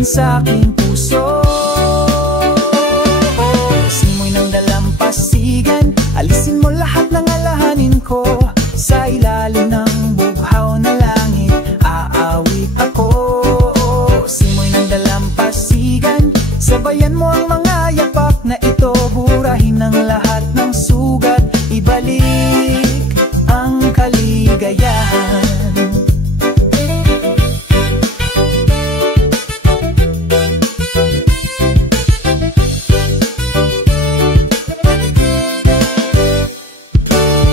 din sa aking puso. Simoy ng dalampasigan, alisin mo lahat ng alahanin ko. Sa ilalim ng bughaw na langit, aawit ako. Simoy ng dalampasigan, sabayan mo ang mga yapak na ito. Burahin ang lahat ng sugat, ibalik ang kaligayahan.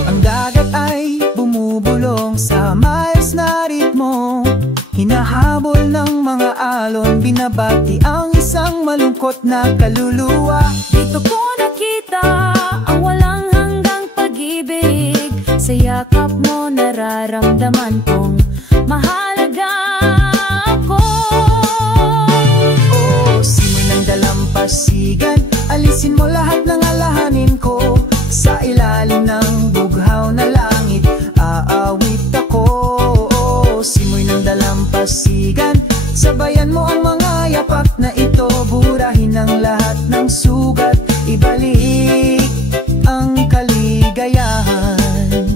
Ang dagat ay bumubulong sa maayos na ritmo, hinahabol ng mga alon, binabati ang isang malungkot na kaluluwa. Dito ko nakita ang walang hanggang pag-ibig, sa yakap mo nararamdaman kong mahalaga ako. Simoy ng dalampasigan, alisin mo lahat ng alahanin ko. Sa ilalim ng bughaw na langit, aawit ako. Simoy ng dalampasigan, sabayan mo ang mga yapak na ito. Burahin ang lahat ng sugat, ibalik ang kaligayahan.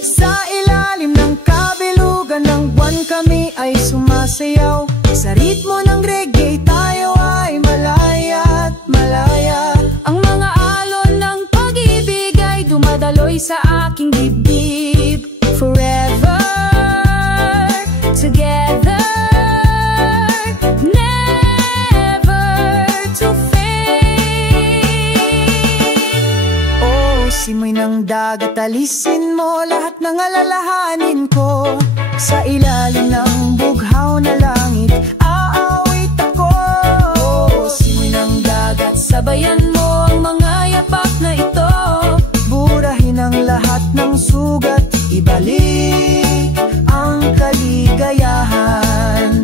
Sa ilalim ng kabilugan ng buwan kami ay sumasayaw. Sa ritmo ng reggae tayo ay malaya at malaya. Ang mga alon ng pag-ibig ay dumadaloy sa aking dibdib. Forever together, never to fade. Simoy ng dagat, alisin mo lahat ng alalahanin ko. Sa ilalim ng bughaw na langit, aawit ako. Simoy ng dagat, Sabayan mo ang mga yapak na ito. burahin ang lahat ng sugat, ibalik ang kaligayahan.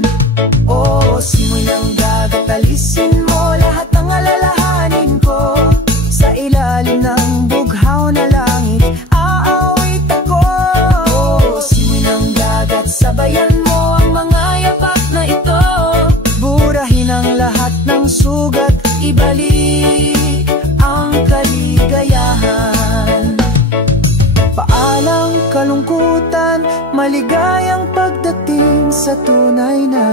Simoy ng dagat, alisin mo lahat ng alalahanin ko. Sa ilalim ng bughaw na langit, aawit ako. Simoy ng dagat, sabayan mo ang mga yapak na ito. Burahin ang lahat ng sugat, ibalik ang kaligayahan. Paalang kalungkutan, maligayang pagdating sa tunay na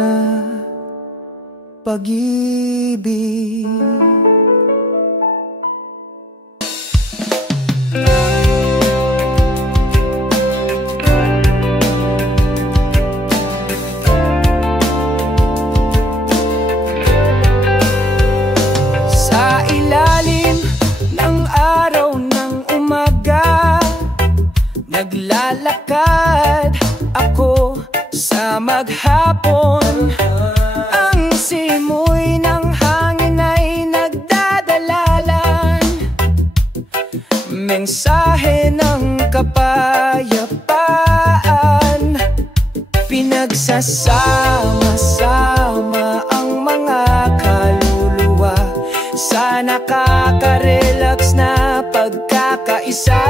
pag-ibig. Sa ilalim ng araw ng umaga, naglalakad ako sa maghapon. Ang simoy ng hangin ay nagdadalalan, mensahe ng kapayapaan. Pinagsasama-sama ang mga kaluluwa sa nakaka-relax na pagkakaisa.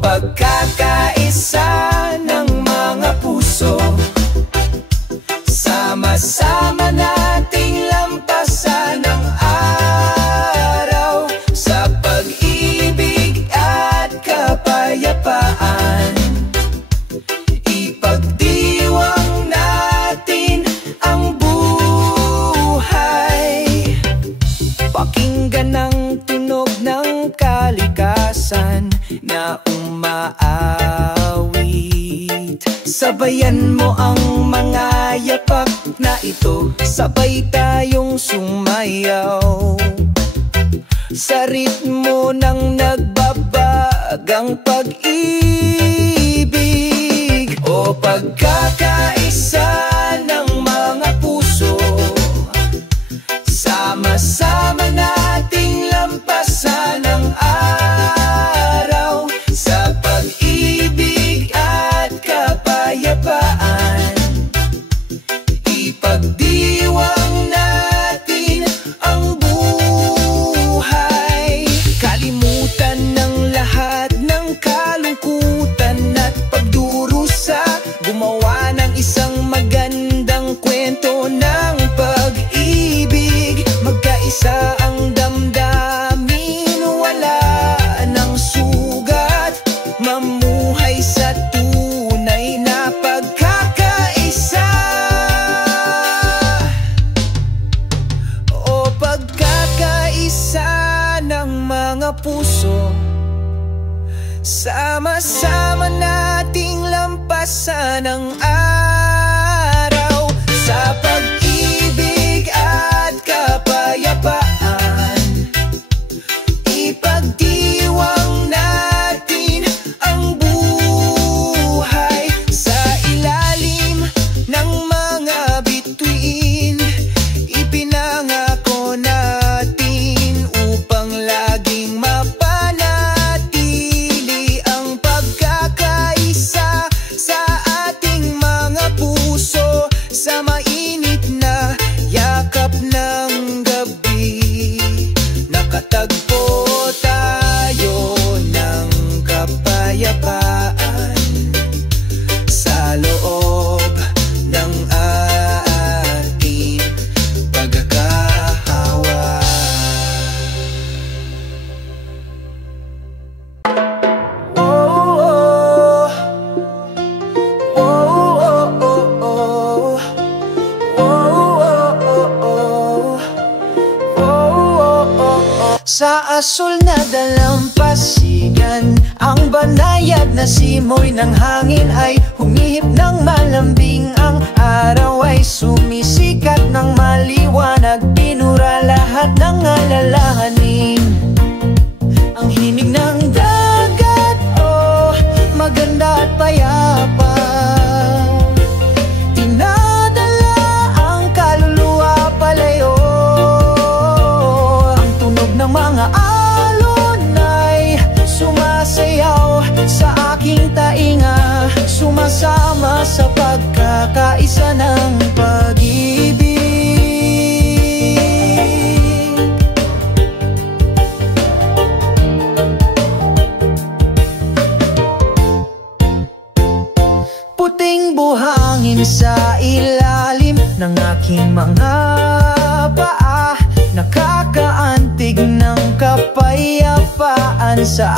Pagkakaisa ng mga puso, sama-sama nating lampasan ang araw sa pag-ibig at kapayapaan. Ipagdiwang natin ang buhay, pakinggan ang tunog ng kalikasan na umaawit. Sabayan mo ang mga yapak na ito, sabay tayong sumayaw sa ritmo ng nagbabagang pag-ibig. Pagkakaisa ng mga puso, sama-sama nating lampasan ang araw sa pag-ibig at kapayapaan. Ipagdiwang natin ang buhay, kalimutan ng lahat ng kalungkutan at pagdurusa. na simoy ng hangin ay humihip ng malambing. Ang araw ay sumisikat ng maliwanag, pinura lahat ng alalahanin. Ang himig ng dagat, oh, maganda at payapa, dinadala ang kaluluwa palayo. Ang tunog ng mga alon ay sumasayaw sa aking tainga, sumasama sa pagkakaisa ng pag-ibig. Puting buhangin sa ilalim ng aking mga paa, nakakaantig ng kapayapaan sa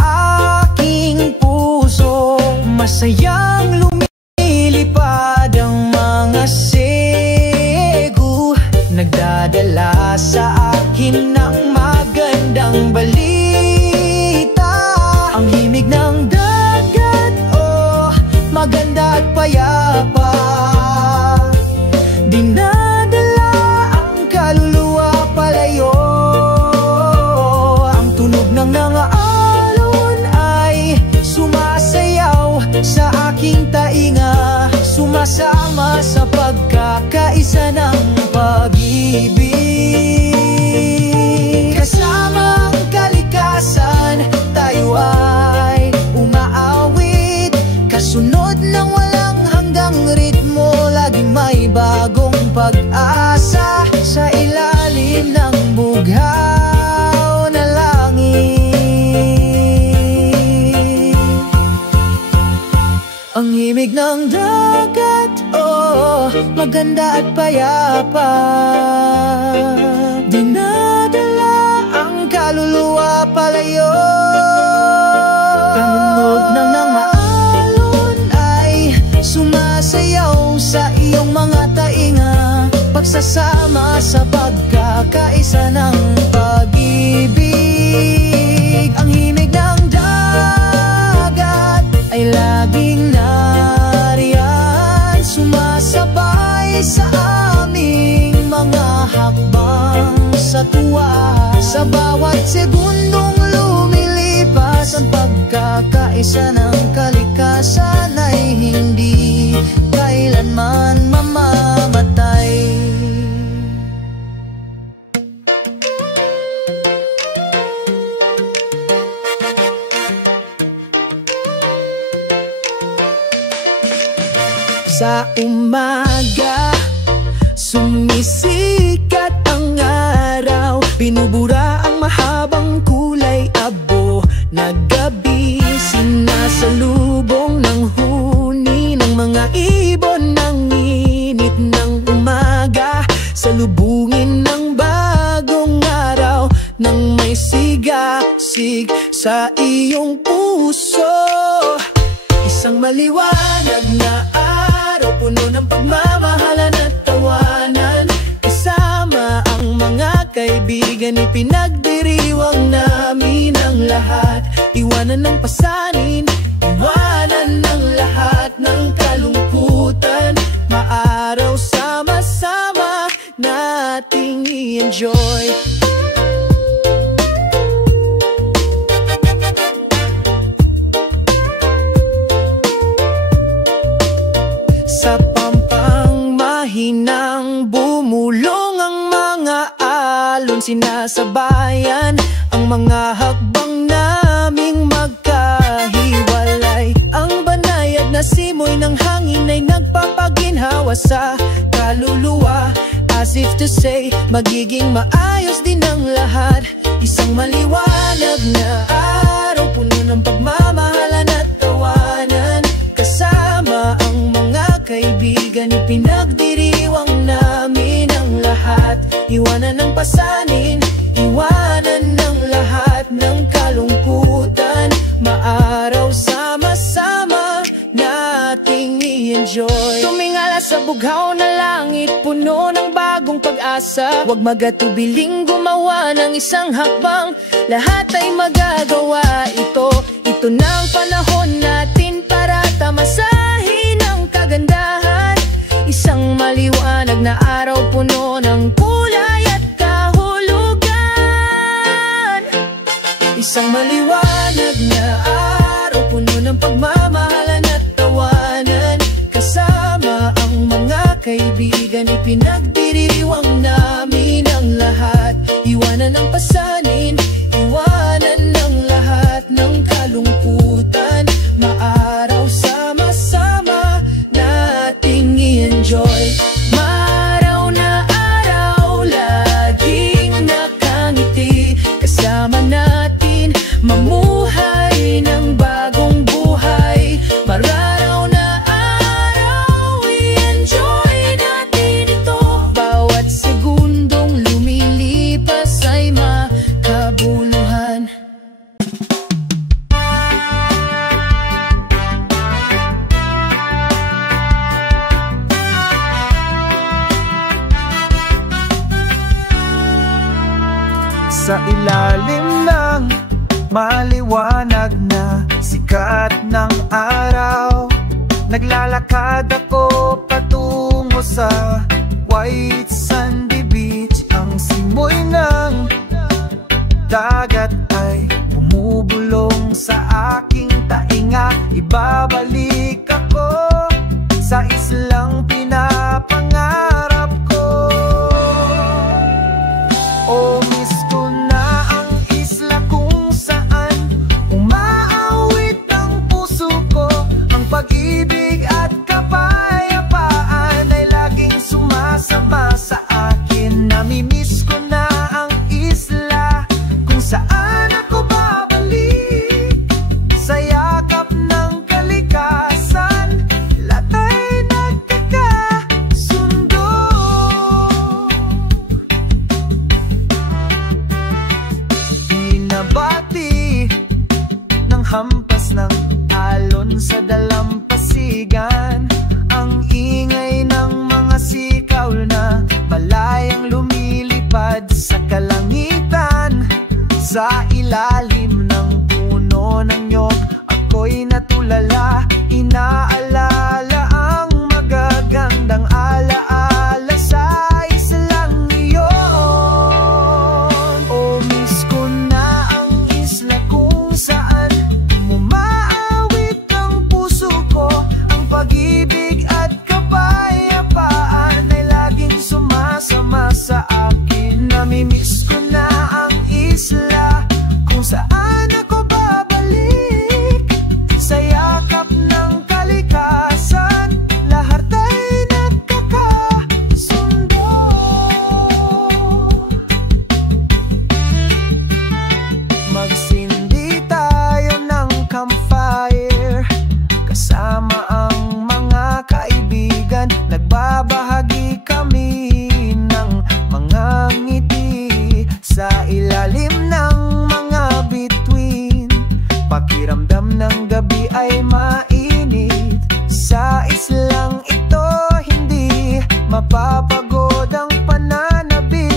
aking puso. Masayang lumilipad ang mga segu, nagdadala sa akin ng magandang balita. Ang himig ng dagat, oh, maganda at payapa, dinadala ang kaluluwa palayo. Ang tunog ng mga alon ay sumasayaw sa aking tainga, sumasama sa pagkakaisa ng pag-ibig. Kasama ang kalikasan, tayo ay umaawit, kasunod ng walang hanggang ritmo. Laging may bagong pag-asa sa ilalim ng bughaw na langit. Ang himig ng dagat, oh, maganda at payapa, dinadala ang kaluluwa palayo. Kamunog ng mga alon ay sumasayaw sa iyong mga tainga, pagsasama sa pagkakaisa ng pag-ibig. Ang himig ng dagat ay laging nariyan, sumasabay sa aming mga hakbang sa tuwa. Sa bawat segundong lumilipas, ang pagkakaisa ng kalikasan ay hindi kailanman mamamatay. Sa umaga, sumisikat ang araw, binubura ang mahabang kulay abo na gabi. Sinasalubong ng huni ng mga ibon ng init ng umaga, salubungin ng bagong araw nang may sigasig sa iyong puso. Isang maliwanag na araw, puno ng pagmamahalan at tawanan. Kasama ang mga kaibigan, ipinagdiriwang namin ang lahat. Iwanan ng pasanin, iwanan ng lahat ng kalungkutan. Maaraw sama-sama nating i-enjoy. Sa pampang mahinang bumulong ang mga alon, sinasabayan ang mga hakbang naming magkahiwalay. Ang banayad na simoy ng hangin ay nagpapaginhawa sa kaluluwa, as if to say, magiging maayos din ang lahat. Isang maliwanag na araw, puno ng pagmamahalan at tawanan. Kasama ang mga kaibigan, ipinagdiriwang namin ang lahat. Iwanan ng pasanin, iwanan ng lahat ng kalungkutan. Maaraw sama-sama nating i-enjoy. Tumingala sa bughaw na langit, puno ng bagong pag-asa. Huwag magatubiling gumawa ng isang hakbang, lahat ay magagawa ito. Ito na ang panahon natin na araw puno ng kulay at kahulugan. Isang maliwanag na araw puno ng pagmamahalan at tawanan. Kasama ang mga kaibigan, ipinagdiriwang namin ang lahat. Iwanan ang pasanin, iwanan ng lahat ng kalungkutan. Maaraw sama-sama nating i-enjoy. Maaraw na araw, laging nakangiti. Kasama natin mamuhay ng bagong buhay. Mararaw na araw, i-enjoy natin ito. Bawat segundong lumilipas ay makabuluhan. Sa ilalim ng maliwanag na sikat ng araw, naglalakad ako patungo sa white sandy beach. Ang simoy ng dagat ay bumubulong sa aking tainga. Ibabalik ako sa islang pinapangarap ko. Oh, miss ko na ang isla kung saan umaawit ang puso ko. Ang pag-ibig at kapayapaan ay laging sumasama sa akin. Namimiss ko na ang isla kung saan ako babalik. Sa yakap ng kalikasan, lahat ay nagkakasundo. Binabati ng hampas ng alon sa dalampasigan, ang ingay ng mga sikaw na malayang lumilipad sa kalangitan. Sa ilalim ng puno ng nyog, ako'y natulala. Inaalala ang magagandang alaala sa islang iyon. Oh, miss ko na ang isla kung saan umaawit ang puso ko. Ang pag-ibig at kapayapaan ay laging sumasama sa akin. Namimiss ko na ang isla kung saan ako babalik. Sa yakap ng kalikasan, lahat ay nagkakasundo. Magsindi tayo ng campfire kasama ang mga kaibigan. Nagbabahagi kami ng mga ngiti sa ilalim ng mga bituin. Pakiramdam ng gabi ay mainit. Sa islang ito hindi mapapagod ang pananabik.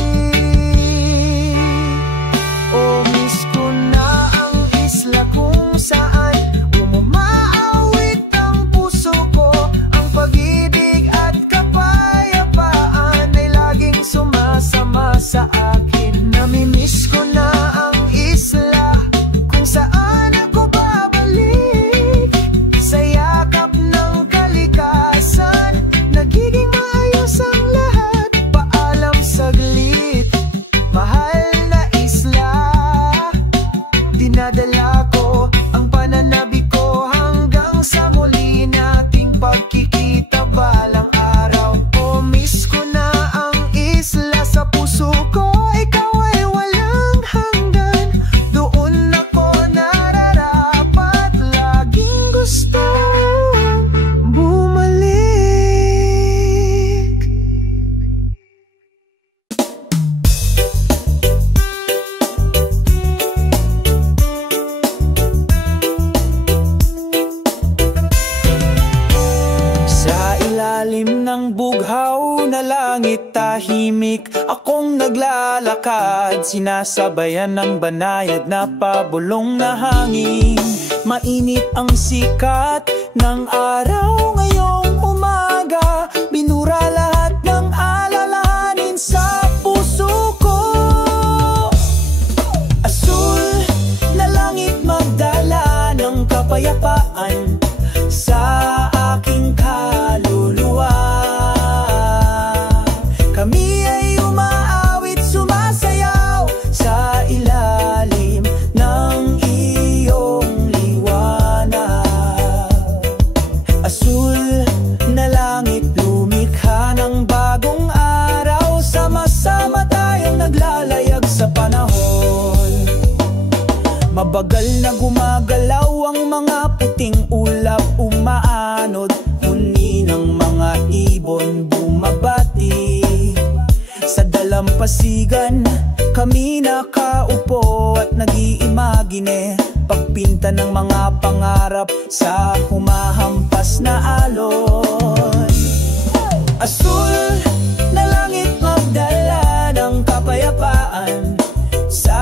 Oh, miss ko na ang isla kung saan umaawit ang puso ko. Ang pag-ibig at kapayapaan ay laging sumasama sa akin. Namimiss ko na ang isla kung saan ako babalik. Sa yakap ng kalikasan, nagiging maayos ang lahat. Paalam saglit, mahal na isla. Dinadala ko ang pananabik ko hanggang sa muli nating pagkikita balang araw. Oh, miss ko na ang isla sa puso ko. Ikaw ay walang hanggan. Doon ako nararapat, laging gusto bumalik. Sa ilalim ng bughaw na langit, tahimik akong naglalakad. Sinasabayan ng banayad na pabulong na hangin. Mainit ang sikat ng araw ngayong umaga. Binura lahat ng alala Asul na langit, lumikha ng bagong araw. Sama-sama tayong naglalayag sa panahon. Mabagal na gumagalaw ang mga puting ulap, umaanod. Huni ng mga ibon bumabati. Sa dalampasigan kami nakaupo at nag-iimagine, pagpinta ng mga pangarap sa humahampas na alon. Asul na langit, magdala ng kapayapaan sa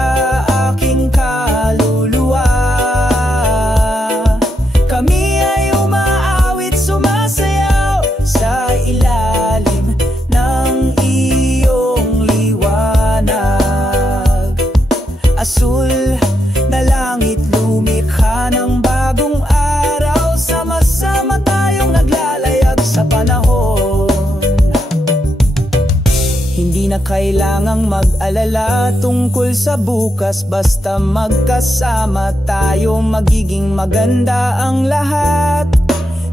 aking kaluluwa. Kami ay umaawit, sumasayaw sa ilalim ng iyong liwanag. Asul na langit, lumikha ng bagong araw. Sama-sama tayong naglalayag sa panahon. Hindi na kailangang mag-alala tungkol sa bukas, basta magkasama tayo, magiging maganda ang lahat.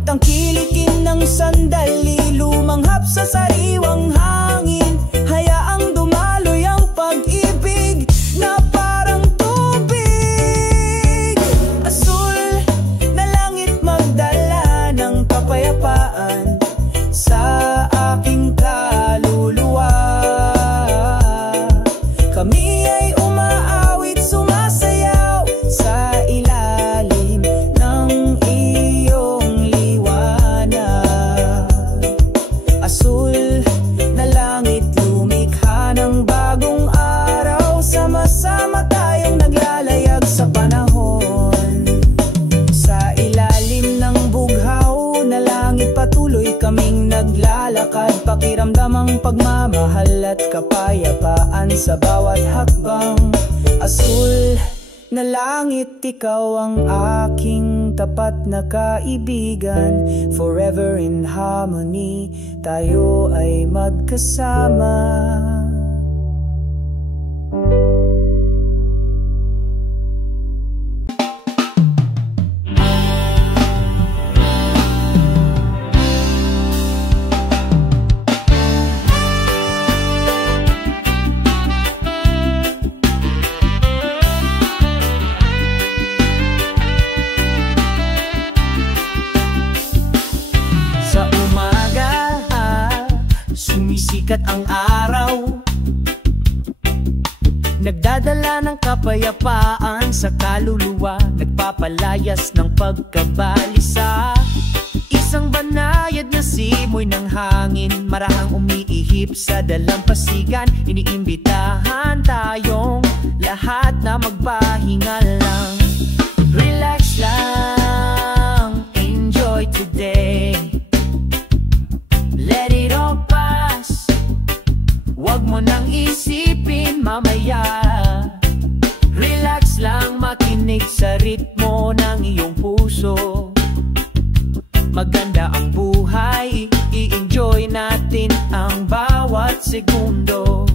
Tangkilikin ng sandali, lumanghap sa sariwang hangin. Hayaang dumaloy ang pag-ibig na parang tubig. Asul na langit, magdala ng kapayapaan sa aking kaluluwa. Kami ay umaawit, sumasayaw sa ilalim ng iyong liwanag. Asul na langit, lumikha ng bagong araw. Sama-sama tayong naglalayag sa panahon. Sa ilalim ng bughaw na langit, patuloy kaming naglalakad. Pakiramdam ang pagmamahal at kapayapaan sa bawat hakbang. Asul na langit, ikaw ang aking tapat na kaibigan. Forever in harmony, tayo ay magkasama. Sumisikat ang araw, nagdadala ng kapayapaan sa kaluluwa, nagpapalayas ng pagkabalisa. Isang banayad na simoy ng hangin, marahang umiihip sa dalampasigan. Iniimbitahan tayong lahat na magpahinga lang. Relax lang, enjoy today. Let it all pass, wag mo nang isipin mamaya. Relax lang, makinig sa ritmo ng iyong puso. Maganda ang buhay, i-enjoy natin ang bawat segundo.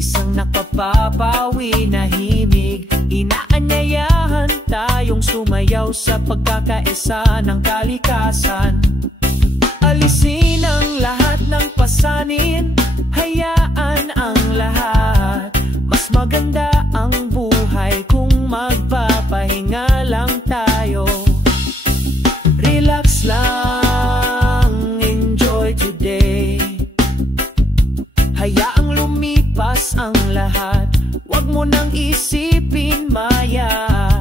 Isang nakapapawi na himig, inaanyayahan tayong sumayaw sa pagkakaisa ng kalikasan. Alisin ang lahat ng pasanin, hayaan ang lahat. Mas maganda ang buhay kung magpapahinga lang tayo. Relax lang, enjoy today. Hayaang lumipas ang lahat, wag mo nang isipin maya.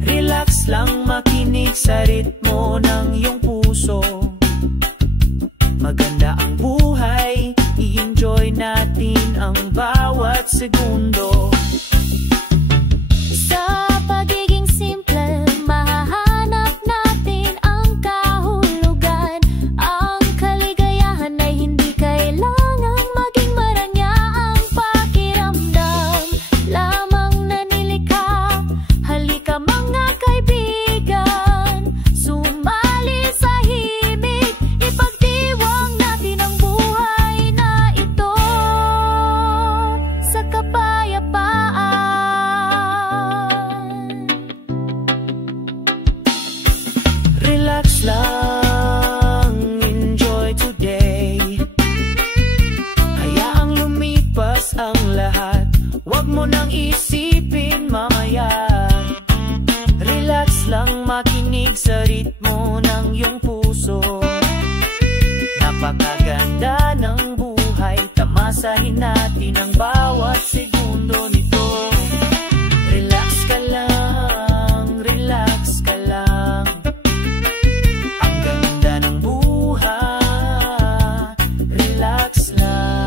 Relax lang, makinig sa ritmo ng iyong puso. Maganda ang buhay, i-enjoy natin ang bawat segundo. Sa pagiging simple, mahahanap natin ang kahulugan. Ang kaligayahan ay hindi kailangang maging maranya ang pakiramdam. Lamang na nilikha, halika mga kaibigan, sumali Tumitig sa ritmo ng iyong puso. Napakaganda ng buhay, tamasahin natin ang bawat segundo nito. Relax ka lang, relax ka lang. Ang ganda ng buhay, relax lang.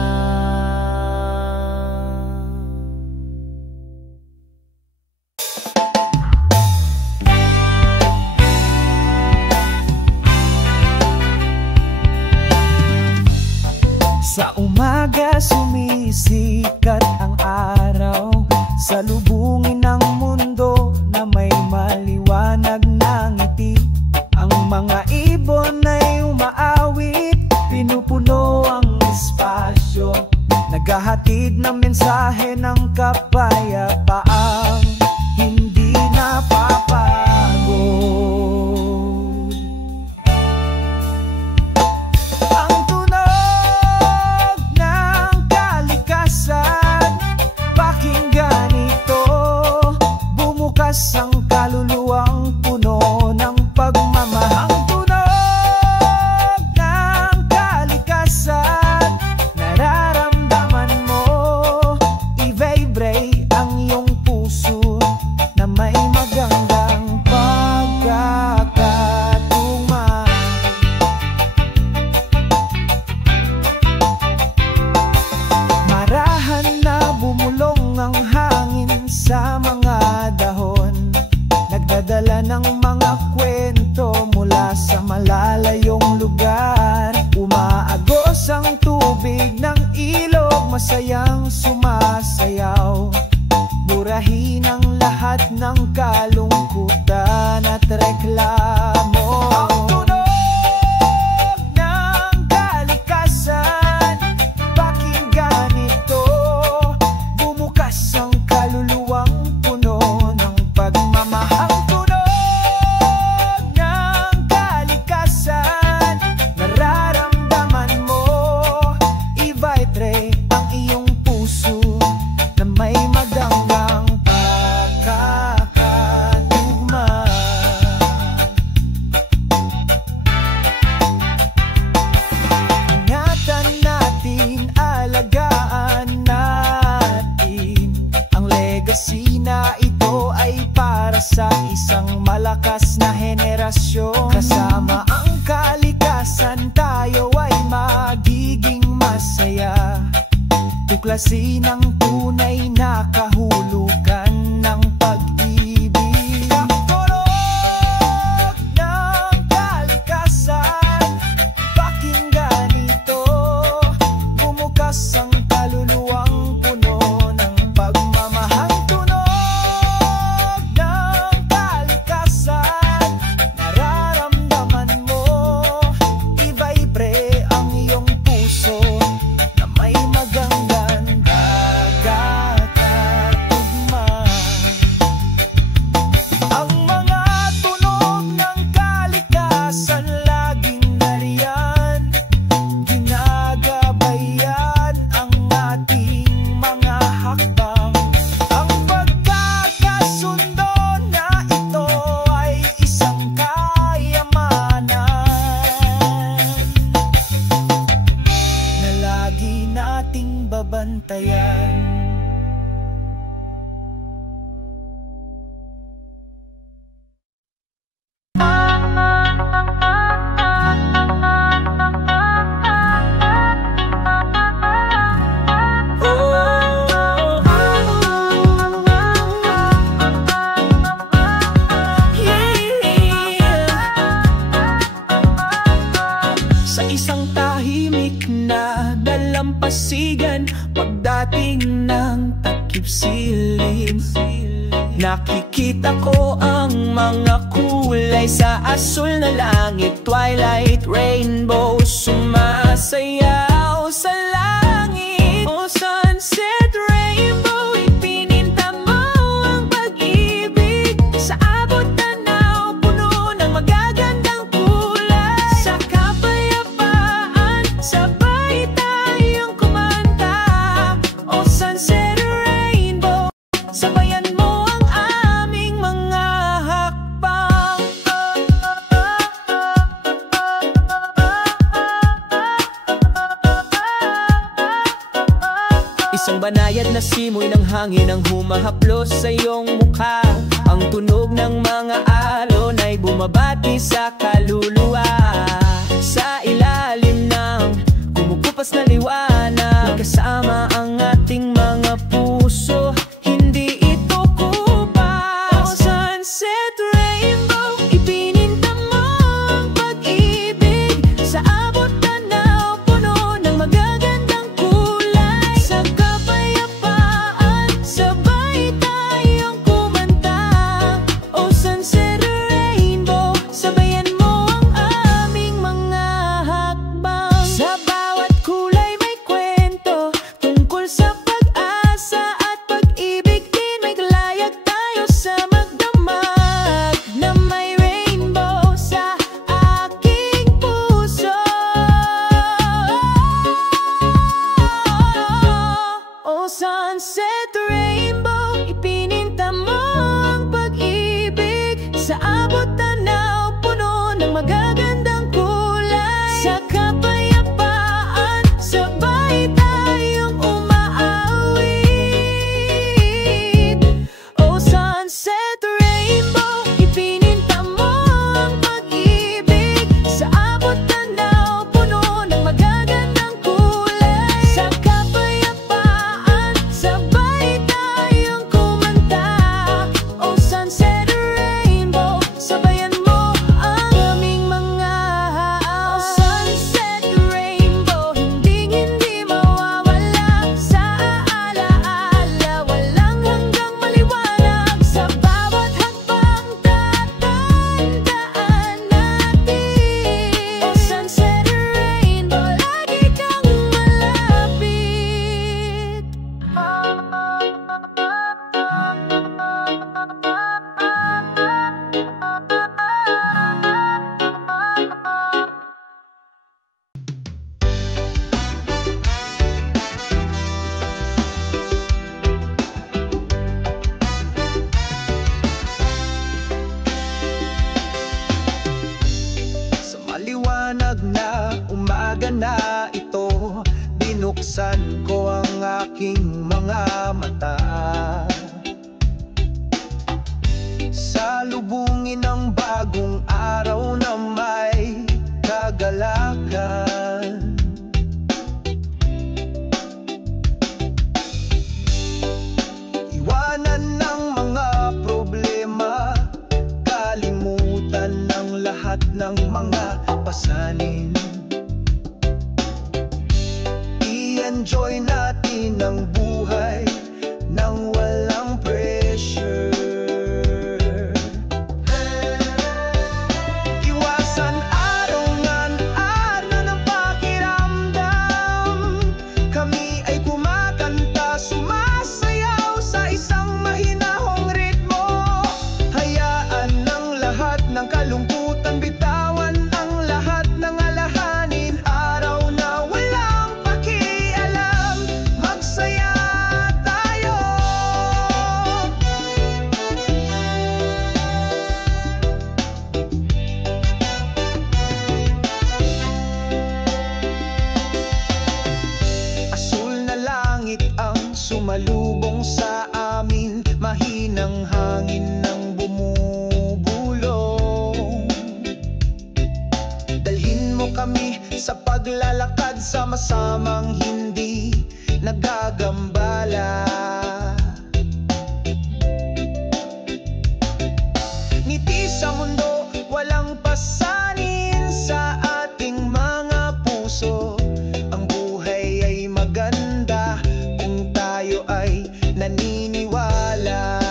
Sa umaga sumisikat ang araw, salubungin ng mundo na may maliwanag na ngiti. Ang mga ibon ay umaawit, pinupuno ang espasyo, naghahatid ng mensahe ng kapayapaang hindi napapagod. Ang tunog ng kalikasan, pakinggan ito, bumukas ang kaluluwang puno ng pagmamahal. Ang tunog ng kalikasan, nararamdaman mo, i-vibrate ang iyong puso na may magandang pagkakatugma. Marahan na bumulong ang hangin sa mga dahon, nagdadala ng mga kwento mula sa malalayong lugar. Umaagos ang tubig ng ilog, masayang sumasayaw, burahin ang lahat ng kalungkutan at reklamo. Ang tunog ng kalikasan, pakinggan ito, bumukas ang kaluluwang puno ng pagmamahal. Ang tunog ng kalikasan, nararamdaman mo, i-vibrate ang iyong puso na may magandang pagkakatugma. Ingatan natin, alagaan natin ang legacy na ito ay para sa isang malakas na henerasyon. Kasama ang kalikasan, tayo ay magiging masaya, tuklasin ang tunay na kahulugan ng pag-ibig. Ang tunog ng kalikasan, pakinggan ito, bumukas ang kaluluwang puno ng pagmamahal. Ang tunog ng kalikasan, nararamdaman mo, i-vibrate ang iyong puso na may magandang pagkakatugma. Ang mga tunog ng kalikasan laging nariyan, ginagabayan ang ating mga hakbang. Ang pagkakasundo na ito ay isang kayamanan na lagi nating babantayan. Sa isang tahimik na dalampasigan, pagdating ng takip silim, nakikita ko ang mga kulay sa asul na langit. Twilight, rainbow, sumasayaw sa langit. O sunset, rainbow, ipininta mo ang pag-ibig. Sa abot tanaw, puno ng magagandang kulay. Sa kapayapaan, sabay tayong kumanta. O sunset, rainbow, sabayan mo ang aming mga hakbang. na simoy ng hangin ang humahaplos sa iyong mukha. Ang tunog ng mga alon ay bumabati sa kaluluwa. Sa ilalim ng kumukupas na liwanag, kasama ang ating mga puso, hindi ito kupas. Sunset rainbow, ipininta mo ang pag-ibig. Sa abot tanaw, puno ng magagandang kulay. Sa kapayapaan, sabay tayong kumanta. Oh sunset rainbow, sabayan mo ang aming mga hakbang. Sa bawat kulay may kwento tungkol sa pag-asa at pag-ibig din. May kalayag tayo sa magdamag na may rainbow sa aking puso. Oh sunset rainbow, ipininta mo ang pag-ibig. Sa abot tanaw, puno ng magagandang kulay. Sa kapayapaan, sabay tayong umaawit. Oh sunset rainbow, ipininta mo ang pag-ibig. Sa abot tanaw, puno ng magagandang kulay. Sa kapayapaan, sabay tayong kumanta. Oh sunset rainbow, sabayan mo ang aming mga oh sunset rainbow, hindi mawawala sa alaala. Walang hanggang maliwanag sa bawat hakbang tatandaan natin. Oh sunset rainbow, lagi kang malapit. Sa maliwanag na umaga na ito, binuksan ko ang aking mga mata. Salubungin ang bagong araw na may kagalakan. Iwanan ng mga problema, kalimutan ng lahat ng mga pasanin. I-enjoy natin ang buhay nang walang pressure. Iwasan arongan-ano ng pakiramdam. Kami ay kumakanta, sumasayaw sa isang mahinahong ritmo. Hayaan ng lahat ng kalungkutan, bitawan ang lahat ng alahanin. Araw na walang pakialam, magsaya tayo. Asul na langit ang sumalubong sa amin, mahinang hangin ang bumubulong. Dalhin mo kami sa paglalakad, sama-samang hindi nagagambala. Ngiti sa mundo, walang pasanin sa ating mga puso. Ang buhay ay maganda kung tayo ay naniniwala.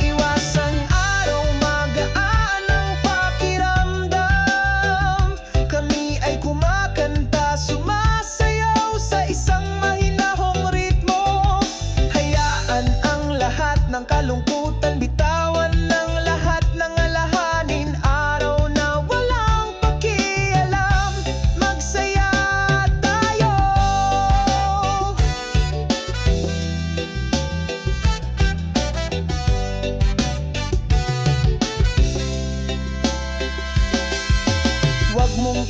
Iwasan araw, magaan ang pakiramdam. Kami ay kumakanta, sumasayaw sa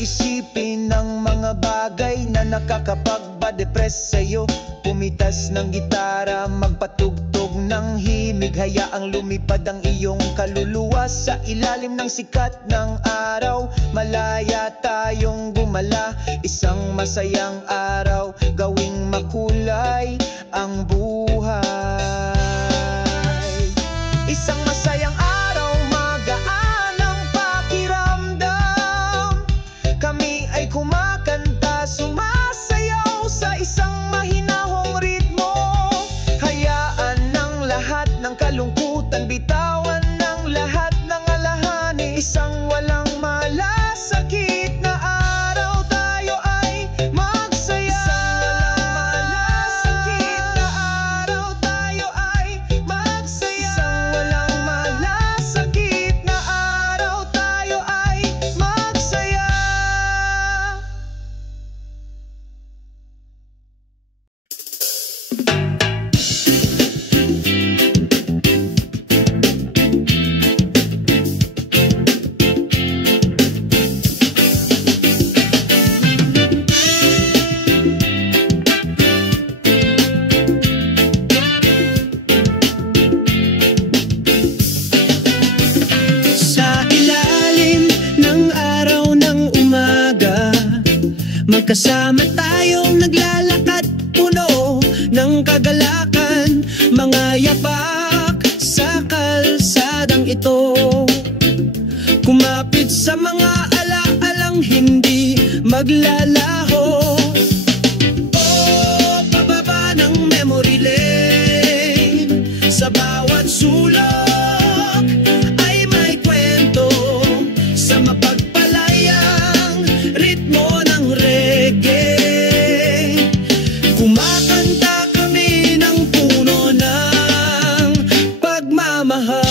isipin ng mga bagay na nakakapagpa-depress sa'yo. Pumitas ng gitara, magpatugtog ng himig, hayaang lumipad ang iyong kaluluwa sa ilalim ng sikat ng araw. Malaya tayong gumala, isang masayang araw, gawing makulay ang buhay. Isang masayang araw, magaan ang pakiramdam. Kami ay kumakanta, sumasayaw sa isang mahinahong ritmo. Hayaan ng lahat ng kalungkutan, bitawan ng lahat ng alahani. Isang walang malasakit na araw, tayo ay magsaya. Isang walang malasakit na araw, tayo ay magsaya. Sa ilalim ng araw ng umaga, magkasama tayong naglalakad, puno ng kagalakan, mga yapak sa kalsadang ito. Kumapit sa mga alaalang hindi maglalaho. Oh, pababa ng memory lane, sa bawat sulok ay may kwento, sa mapagpalayang ritmo ng reggae. Kumakanta kami ng puno ng pagmamahal.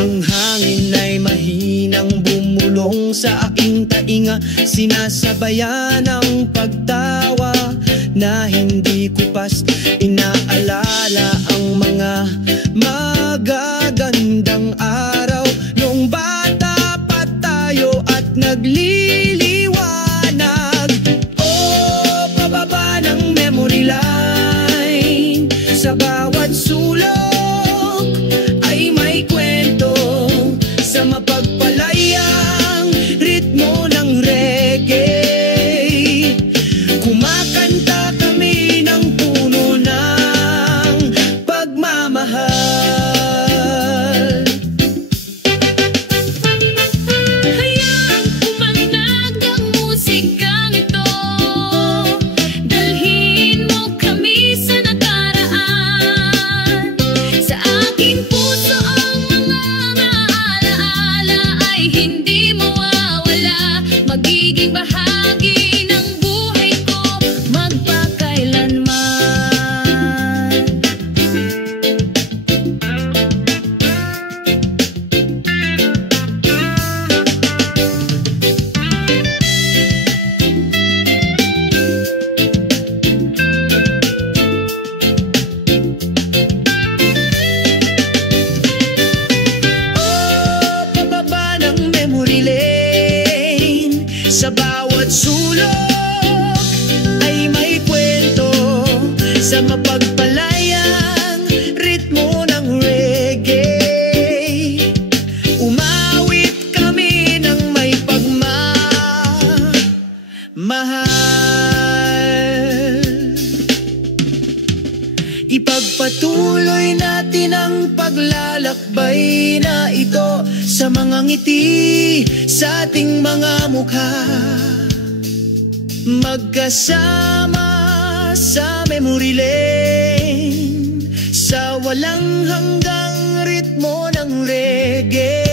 Ang hangin ay mahinang bumulong sa aking tainga, sinasabayan ang pagtawa na hindi kupas. Inaalala ang mga magagandang araw nung bata pa tayo at nagliliwanag. Oh, pababa ng memory line, sa bawat sulok ay may kwento, sa mapagpalayang ritmo ng reggae. Kumakanta kami ng puno ng pagmamahal. Hayaang umanag ang musikang ito, dalhin mo kami sa nakaraan. Sa aking puso ang mga alaala ay hindi mawawala, magiging bahagi ng buhay ko magpakailanman. Oh, pababa ng memory lane, sa bawat sulok ay may kwento, sa mapagpalayang ritmo ng reggae. Umawit kami ng may pagmamahal. Ipagpatuloy natin ang paglalakbay na ito, sa mga ngiti sa ating mga mukha. Magkasama sa memory lane, sa walang hanggang ritmo ng reggae.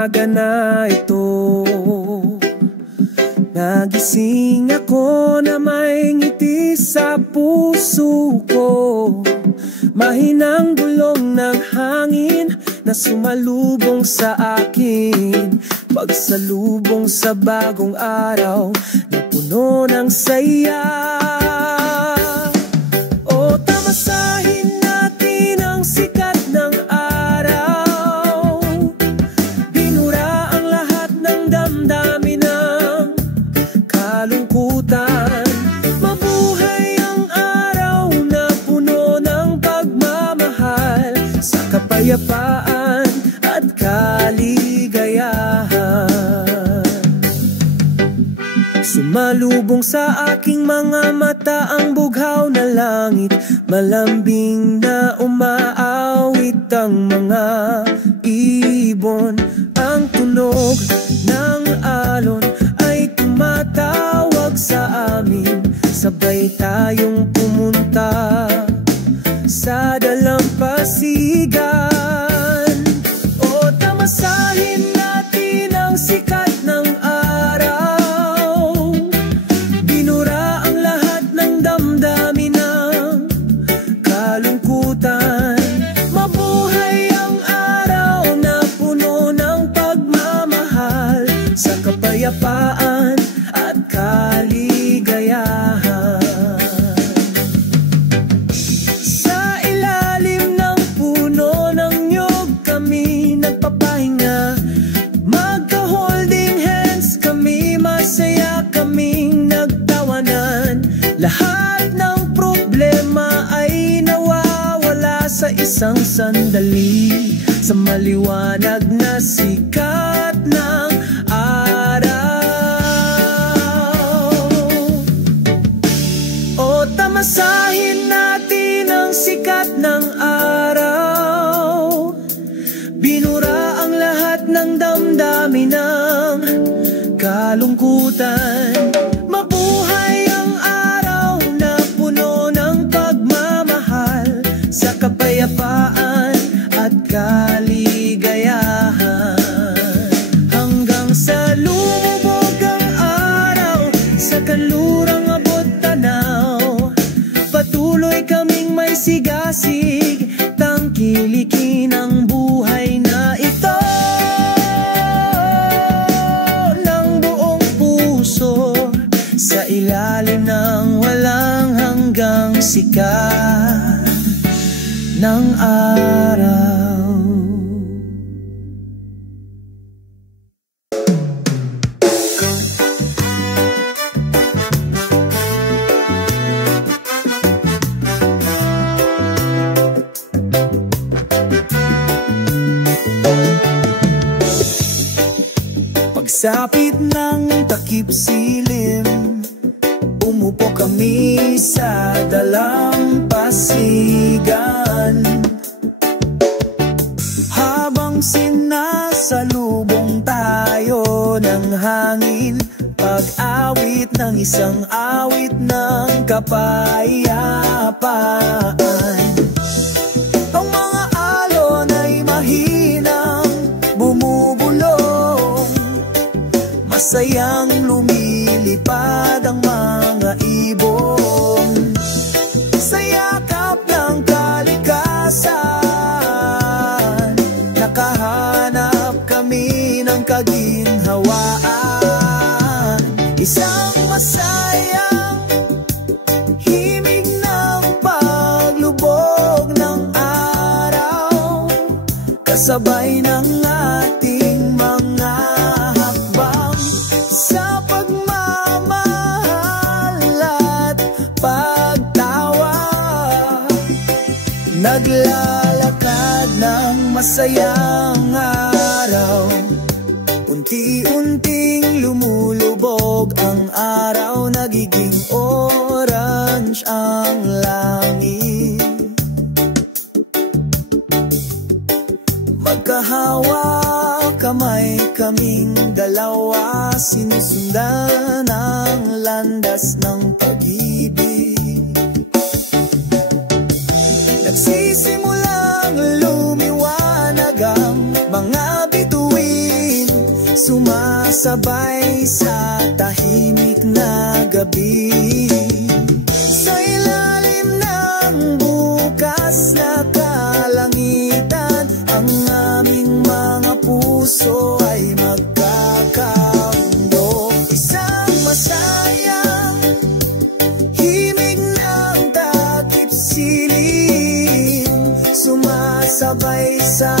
umaga na ito. Nagising ako na may ngiti sa puso ko. Mahinang bulong ng hangin na sumalubong sa akin. Pagsalubong sa bagong araw na puno ng saya. O tamasahin natin ang sikat ng araw. Binura ang lahat ng damdamin ng kalungkutan. Mabuhay ang araw na puno ng pagmamahal sa kapayapaan at kaligayahan. Sumalubong sa aking mga mata ang bughaw na langit. Malambing na umaawit ang mga ibon. Ang tunog ng alon ay tumatawag sa amin. Sabay tayong pumunta sa dalampasigan. O tamasahin natin ang sikat ng araw. Binura ang lahat ng damdamin ng kalungkutan. Mabuhay ang araw na puno ng pagmamahal sa kapayapaan at kaligayahan. Sa ilalim ng puno ng niyog kami nagpapahinga. Magka-holding hands kami, masaya kaming nagtawanan. Lahat ng problema ay nawawala sa isang sandali. Sa maliwanag na sikat ng araw. O tamasahin natin ang sikat ng araw. Binura ang lahat ng damdamin ng kalungkutan. Mabuhay ang araw na puno ng pagmamahal sa kapayapaan at kaligayahan. Hanggang sa lumubog ang araw sa kanlurang abot tanaw, patuloy kaming may sigasig, tangkilikin ang buhay na ito ng buong puso. Sa ilalim ng walang hanggang sikat ng araw. Pagsapit ng takip silim, umupo kami sa dalampasigan. Habang sinasalubong tayo ng hangin, pag-awit ng isang awit ng kapayapaan. Ang mga alon ay mahinang bumubulong, masayang lumilipad ang mga ibon. Sa yakap ng kalikasan, nakahanap kami ng kaginhawaan. Isang masayang himig ng paglubog ng araw, kasabay ng ating mga hakbang sa pagmamahal at pagtawa. Naglalakad ng masayang araw, unti-unting lumulubog ang araw, nagiging orange ang langit. Magkahawak kamay kaming dalawa, sinusundan ang landas ng pag-ibig. Nagsisimulang lumiwanag ang mga bituin. sumasabay sa tahimik na gabi. Sa ilalim ng bukas na kalangitan, ang aming mga puso ay magkakamundo. Isang masayang himig ng takip silim, sumasabay sa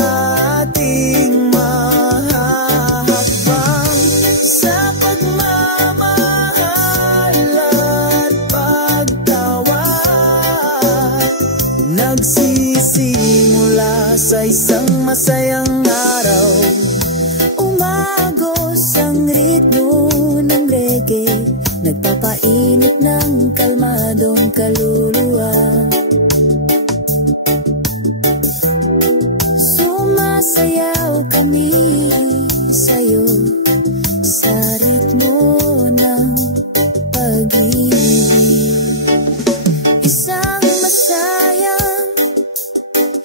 ating mahahakbang sa pagmamahal at pagtawa. Nagsisimula sa isang masayang araw, umagos ang ritmo ng reggae, nagpapainit ng kalmadong kaluluwa. Sumasayaw kami sa'yo sa ritmo ng pag-ibig. Isang masayang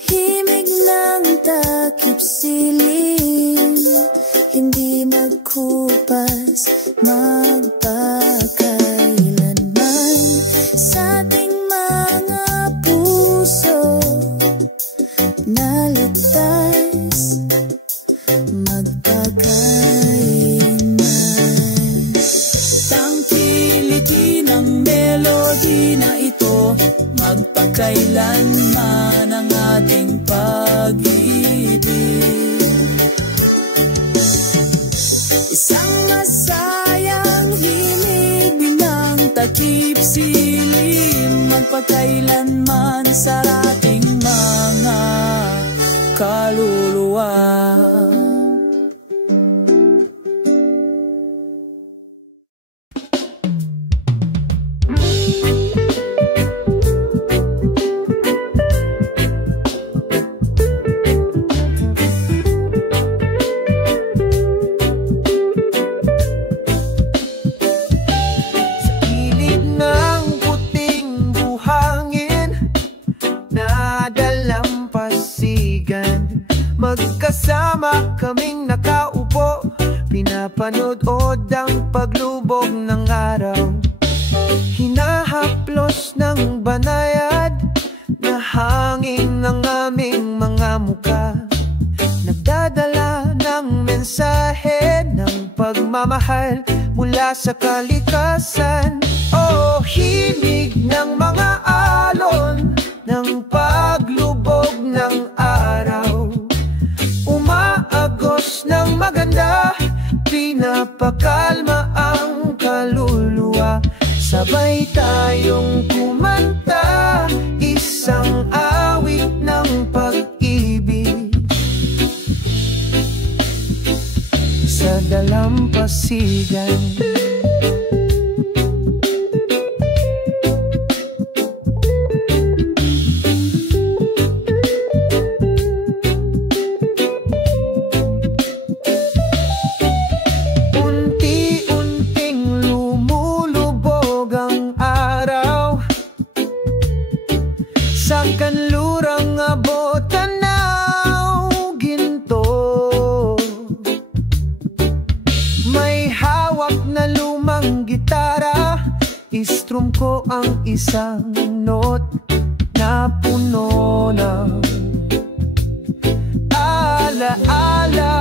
himig ng takip silim, hindi magkupas magpakailanman sa ating mga puso na ligtas magpakailanman. Tangkilikin ang melody na ito, magpakailanman ang ating pag-ibig. Isang masayang himig ng takip silim, magpakailanman sa ating mga kaluluwa. Magkasama kaming nakaupo, pinapanood ang paglubog ng araw. Hinahaplos ng banayad na hangin ng aming mga muka, nagdadala ng mensahe ng pagmamahal mula sa kalikasan. Oh, himig ng mga alon ng paglubog ng araw, umaagos ng maganda, pinapakalma ang kaluluwa. Sabay tayong kumanta, isang awit ng pag-ibig sa dalampasigan. Kanlurang abot tanaw ginto, may hawak na lumang gitara, istrum ko ang isang note na puno ng alaala.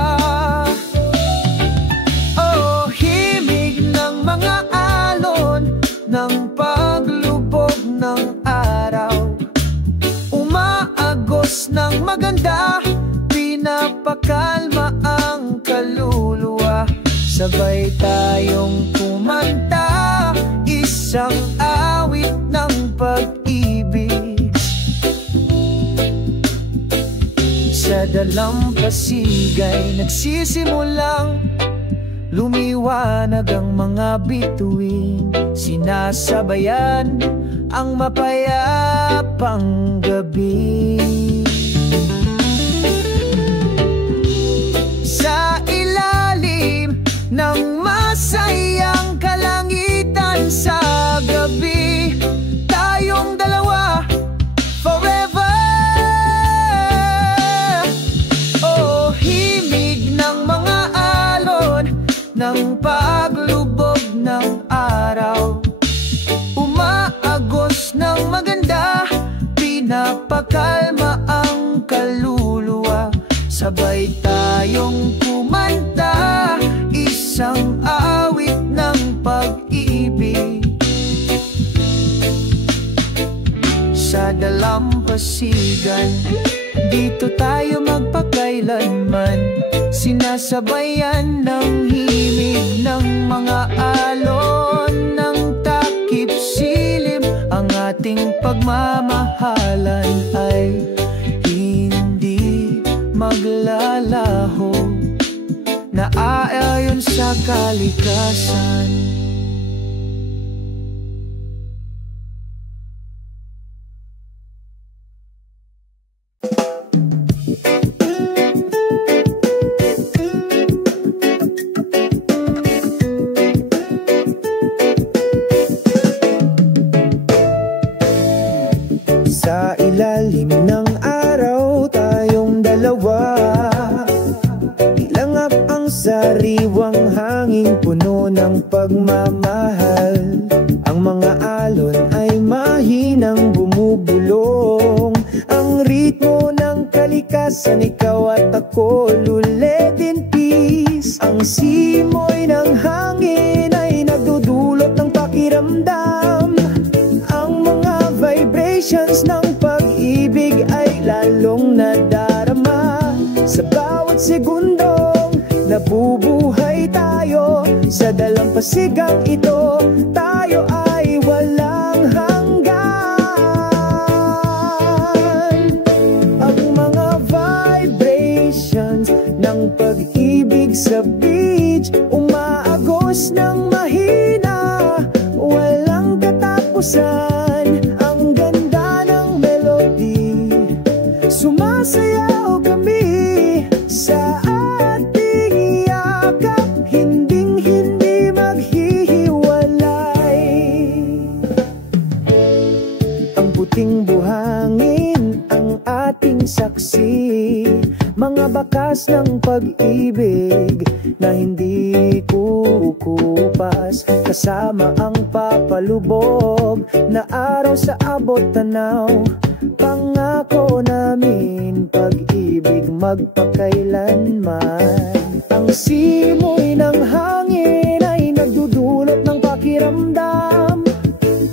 Oh, himig ng mga alon ng paglubog ng araw, umaagos ng maganda, pinapakalma ang kaluluwa. Sabay tayong kumanta, isang awit ng pag-ibig sa dalampasigay. Nagsisimulang lumiwanag ang mga bituin, sinasabayan ang mapayapang gabi. Sa ilalim ng masayang kalangitan sa gabi, tayong dalawa forever. Oh, himig ng mga alon sabay tayong kumanta, isang awit ng pag-ibig. Sa dalampasigan, dito tayo magpakailanman, sinasabayan ng himig ng mga alon ng takip silim. Ang ating pagmamahalan ay hindi maglalaho, naaayon sa kalikasan. Sa ilalim ng araw tayong dalawa, ilangap ang sariwang hangin puno ng pagmamahal. Ang mga alon ay mahinang bumubulong, ang ritmo ng kalikasan, ikaw at ako luled in peace. Ang simoy ng hangin ay nagdudulot ng pakiramdam, ang mga vibrations ng pag-ibig ay lalong nadarama. Sa bawat segundong nabubuhay tayo, sa dalampasigang ito tayo ay walang hanggan. Ang mga vibrations ng pag-ibig sa beach, umaagos ng mahina, walang katapusan. Ang ganda ng melody, sumasayaw kami sa ating yakap, hinding-hindi maghihiwalay. Ang puting buhangin ang ating saksi, mga bakas ng pag-ibig na hindi kukupas, kasama ang papalubog na araw sa abot tanaw. Pangako namin pag-ibig magpakailanman. Ang simoy ng hangin ay nagdudulot ng pakiramdam,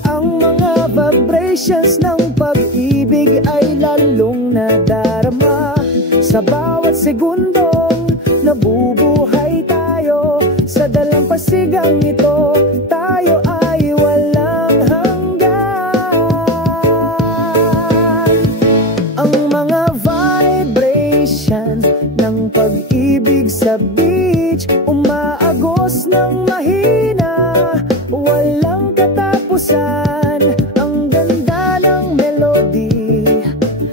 ang mga vibrations ng pag-ibig ay lalong nadarama. Sa bawat segundong nabubuhay tayo, sa dalampasigang ito tayo ay walang hanggan. Ang mga vibrations ng pag-ibig sa beach, umaagos ng mahina, walang katapusan. Ang ganda ng melody,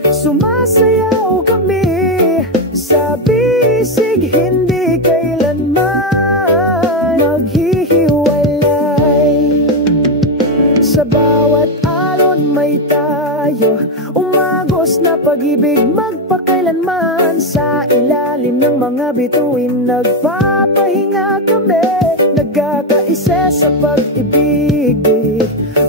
sumasayaw kami sa bisig, hindi kailanman maghihiwalay. Sa bawat alon may tayo, umagos na pag-ibig magpakailanman. Sa ilalim ng mga bituin nagpapahinga kami, nagkakaisa sa pag-ibig,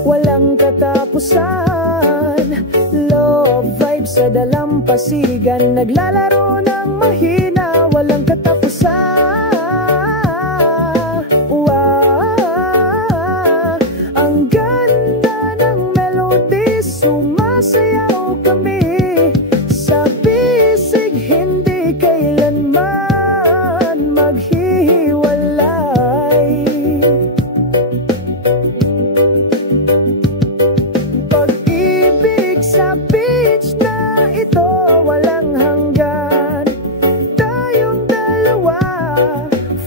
walang katapusan. Love vibes sa dalampasigan, naglalaro ng mahina, walang katapusan. Ang ganda ng melody, sumasayaw kami sa bisig, hindi kailanman maghihiwalay. Pag-ibig sa beach na ito, walang hanggan. Tayong dalawa,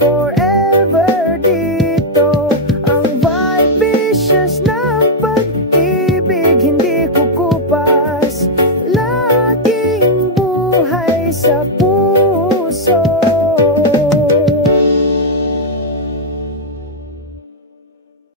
forever dito. Ang vibrations ng pag-ibig hindi kukupas, laging buhay sa